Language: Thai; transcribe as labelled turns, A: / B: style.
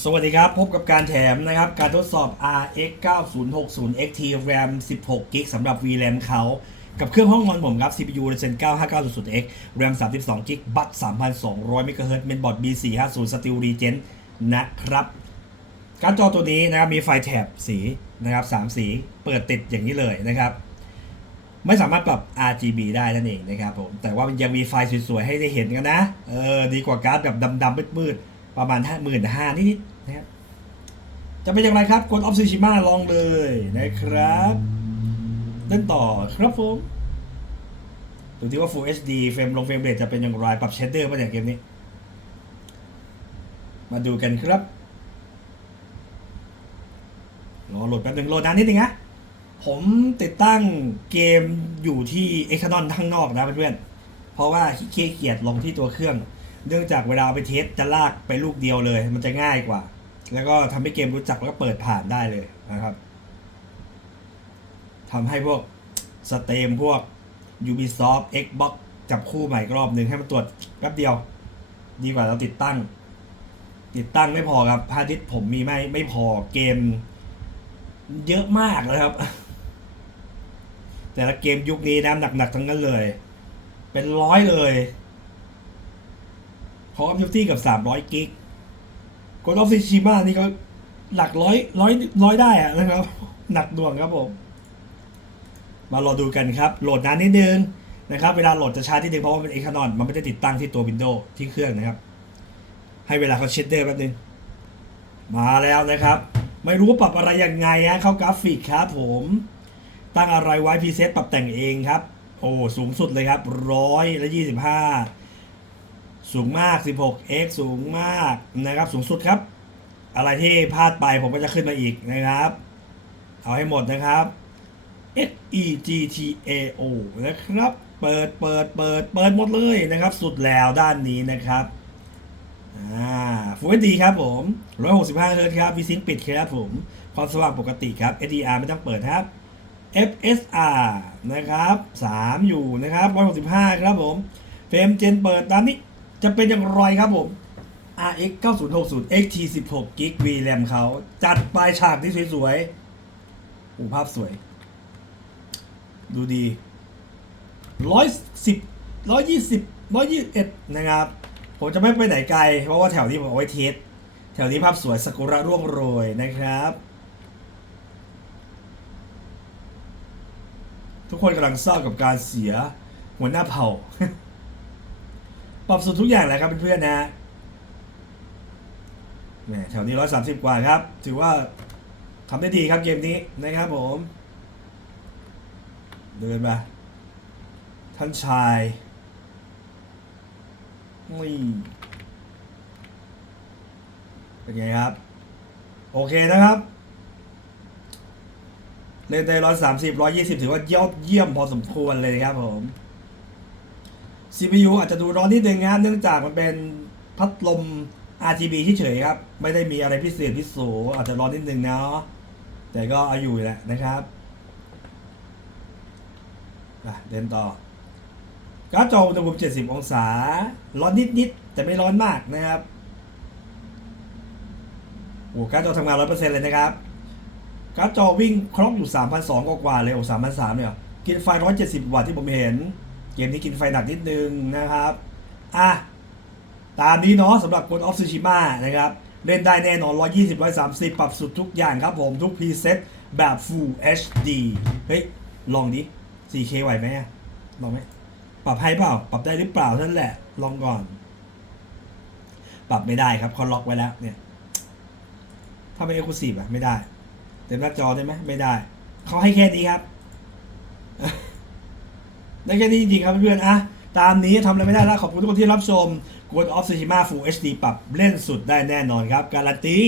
A: สวัสดีครับ พบกับการแถมนะครับ การทดสอบ RX 9060 XT RAM 16 g b สำหรับ VRAM เขา กับเครื่องห้องนอนผมครับ CPU Ryzen 9 5900X RAM 32 g b บัต3,200 MHz Mainboard B450 Steel Regen นะครับ การจอตัวนี้นะครับ มีไฟแถบสีนะครับ3สีเปิดติดอย่างนี้เลยนะครับ ไม่สามารถปรับ RGB ได้นั่นเองนะครับผม แต่ว่ายังมีไฟสวยๆ ให้ได้เห็นกันนะ เออ ดีกว่าการ์ดแบบดำๆมืดๆ ประมาณห้าหมื่นห้านิดๆนะครับจะเป็นอย่างไรครับกดออฟซิชิมาลองเลยนะครับเล่นต่อครับผมดูที่ว่า Full HD เฟรมลงเฟรมเรทจะเป็นอย่างไร ปรับเชดเดอร์มาอย่างเกมนี้ มาดูกันครับรอโหลดแป๊บนึงโหลดนานนิดนึงนะผมติดตั้งเกมอยู่ที่เอ็กซ์นอนข้างนอกนะเพื่อนๆเพราะว่าขี้เกียจลงที่ตัวเครื่อง เนื่องจากเวลาเอาไปเทสจะลากไปลูกเดียวเลย มันจะง่ายกว่า แล้วก็ทำให้เกมรู้จักแล้วก็เปิดผ่านได้เลยนะครับทำให้พวกสเตมพวก Ubisoft Xbox จับคู่ใหม่อีกรอบหนึ่งให้มันตรวจแป๊บเดียว ดีกว่าเราติดตั้ง ติดตั้งไม่พอครับฮาดิสผมมีไม่ไม่พอเกม เยอะมากเลยครับ แต่ละเกมยุคนี้นะหนักๆทั้งนั้นเลย เป็นร้อยเลย Call of Duty กับ300กิก Ghost of Tsushima นี่ก็หลักร้อยร้อยร้อยได้อะนะครับ หนักดวงครับผม มารอดูกันครับ โหลดนานนิดนึงนะครับ เวลาโหลดจะช้าที่นึงเพราะว่าเป็นเอ็กซ์นอนมันไม่ได้ติดตั้งที่ตัว Windows ที่เครื่องนะครับ ให้เวลาเขาเช็ดเดอร์แป๊บนึง มาแล้วนะครับ ไม่รู้ว่าปรับอะไรยังไงฮะเข้ากราฟิกครับผม ตั้งอะไรไว้พีเซตปรับแต่งเองครับ โอ้สูงสุดเลยครับร้อยและยี่สิบห้า สูงมาก 16x สูงมากนะครับ สูงสุดครับ อะไรที่พลาดไปผมก็จะขึ้นมาอีกนะครับ เอาให้หมดนะครับ S E G T A O นะครับ เปิดเปิดเปิดเปิดหมดเลยนะครับ สุดแล้วด้านนี้นะครับอ่า Full HD ครับผม 165เฮิร์ตครับ VSync ปิดครับผม ความสว่างปกติครับ HDR ไม่ต้องเปิดครับ FSR นะครับ 3 อยู่นะครับ 165 ครับผม เฟรมเจนเปิดตามนี้ จะเป็นอย่างไรครับผม RX 9060 XT 16 g b VRAM เขาจัดปลายฉากที่สวยๆภาพสวย ดูดี 110 120 121 นะครับ ผมจะไม่ไปไหนไกล เพราะว่าแถวนี้ผมเอาไว้เทส แถวนี้ภาพสวยสกุระร่วงโรยนะครับ ทุกคนกำลังเศร้ากับการเสียหัวหน้าเผ่า ปรับสุดทุกอย่างแหละครับเพื่อนๆนะแหมแถวนี้ร้อยสามสิบกว่าครับ ถือว่าทำได้ดีครับเกมนี้นะครับผม เดินมาท่านชายนี่เป็นไงครับ โอเคนะครับ เล่นได้ร้อยสามสิบร้อยยี่สิบถือว่ายอดเยี่ยมพอสมควรเลยครับผม CPU อาจจะดูร้อนนิดนึงนะครับเนื่องจากมันเป็นพัดลม RGB เฉยๆครับ ไม่ได้มีอะไรพิเศษพิโสอาจจะร้อนนิดนึงเนาะแต่ก็เอาอยู่แหละนะครับเดินต่อการ์ดจออุณหภูมิ 70 องศา ร้อนนิดๆ แต่ไม่ร้อนมากนะครับโอ้การ์ดจอทำงาน 100%เลยนะครับ การ์ดจอวิ่งครบอยู่ 3,200 กว่าเลยโอ้3,300เนี่ยกินไฟ 170 วัตต์ที่ผมเห็น เกมนี้กินไฟหนักนิดนึงนะครับอะตามนี้เนาะสำหรับ Ghost of Tsushima นะครับ เล่นได้แน่นอน 120 130 ปรับสุดทุกอย่างครับผมทุกพรีเซ็ตแบบ Full HD เฮ้ย ลองดิ 4K ไหวไหมลองไหมปรับให้เปล่า ปรับได้หรือเปล่านั่นแหละ ลองก่อน ปรับไม่ได้ครับเขาล็อกไว้แล้วเนี่ย ถ้าไม่ Exclusive อะไม่ได้ เต็มหน้าจอได้ไหมไม่ได้ เขาให้แค่นี้ครับ ได้แค่นี้จริงๆครับเพื่อนๆอะตามนี้ทำอะไรไม่ได้แล้วขอบคุณทุกคนที่รับชม Ghost of Tsushima Full HD ปรับเล่นสุดได้แน่นอนครับ การันตี